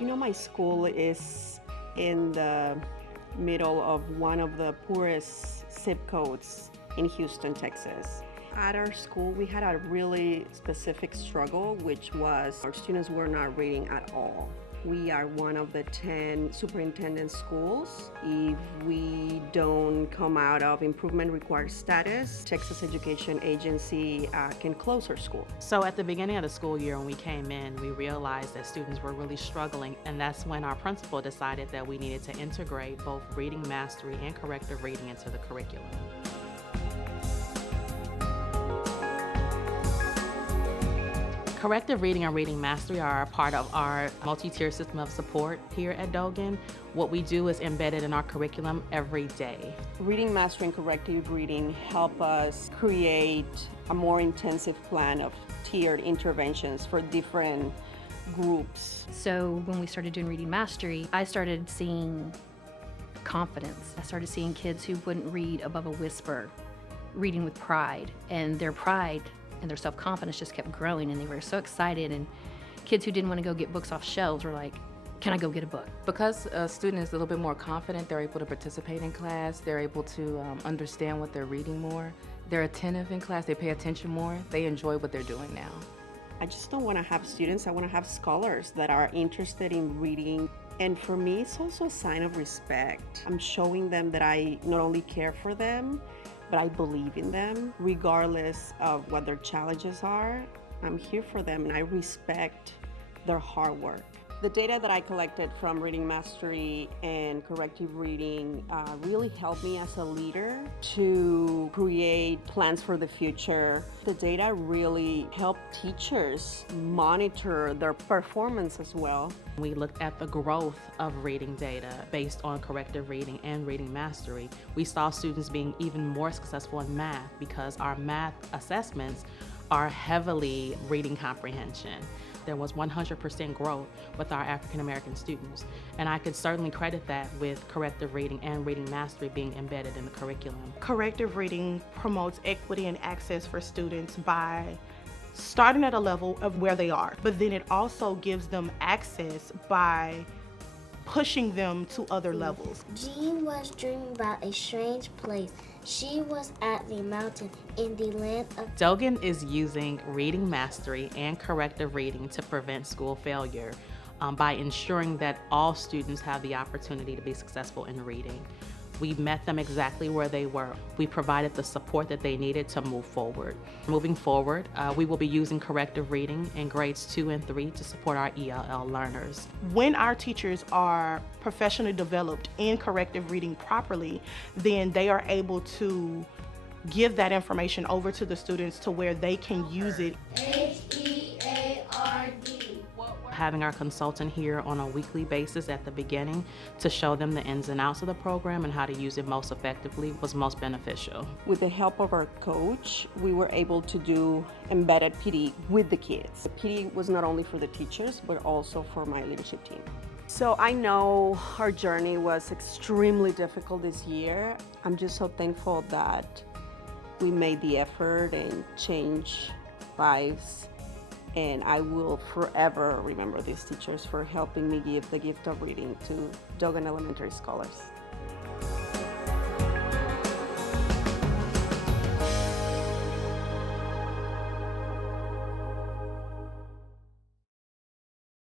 You know, my school is in the middle of one of the poorest zip codes in Houston, Texas. At our school, we had a really specific struggle, which was our students were not reading at all. We are one of the 10 superintendent schools. If we don't come out of improvement required status, Texas Education Agency can close our school. So at the beginning of the school year when we came in, we realized that students were really struggling, and that's when our principal decided that we needed to integrate both reading mastery and corrective reading into the curriculum. Corrective reading and reading mastery are a part of our multi-tier system of support here at Dogan. What we do is embedded in our curriculum every day. Reading mastery and corrective reading help us create a more intensive plan of tiered interventions for different groups. So when we started doing reading mastery, I started seeing confidence. I started seeing kids who wouldn't read above a whisper, reading with pride, and their pride and their self-confidence just kept growing, and they were so excited. And kids who didn't want to go get books off shelves were like, can I go get a book? Because a student is a little bit more confident, they're able to participate in class, they're able to understand what they're reading more, they're attentive in class, they pay attention more, they enjoy what they're doing now. I just don't want to have students, I want to have scholars that are interested in reading. And for me, it's also a sign of respect. I'm showing them that I not only care for them, but I believe in them, regardless of what their challenges are. I'm here for them and I respect their hard work. The data that I collected from reading mastery and corrective reading really helped me as a leader to create plans for the future. The data really helped teachers monitor their performance as well. We looked at the growth of reading data based on corrective reading and reading mastery. We saw students being even more successful in math because our math assessments are heavily reading comprehension. There was 100% growth with our African American students, and I could certainly credit that with corrective reading and reading mastery being embedded in the curriculum. Corrective reading promotes equity and access for students by starting at a level of where they are, but then it also gives them access by pushing them to other levels. Jean was dreaming about a strange place. She was at the mountain in the land of... Dogan is using reading mastery and corrective reading to prevent school failure by ensuring that all students have the opportunity to be successful in reading. We met them exactly where they were. We provided the support that they needed to move forward. Moving forward, we will be using corrective reading in grades 2 and 3 to support our ELL learners. When our teachers are professionally developed in corrective reading properly, then they are able to give that information over to the students to where they can use it. Having our consultant here on a weekly basis at the beginning to show them the ins and outs of the program and how to use it most effectively was most beneficial. With the help of our coach, we were able to do embedded PD with the kids. The PD was not only for the teachers, but also for my leadership team. So I know our journey was extremely difficult this year. I'm just so thankful that we made the effort and changed lives. And I will forever remember these teachers for helping me give the gift of reading to Dogan Elementary scholars.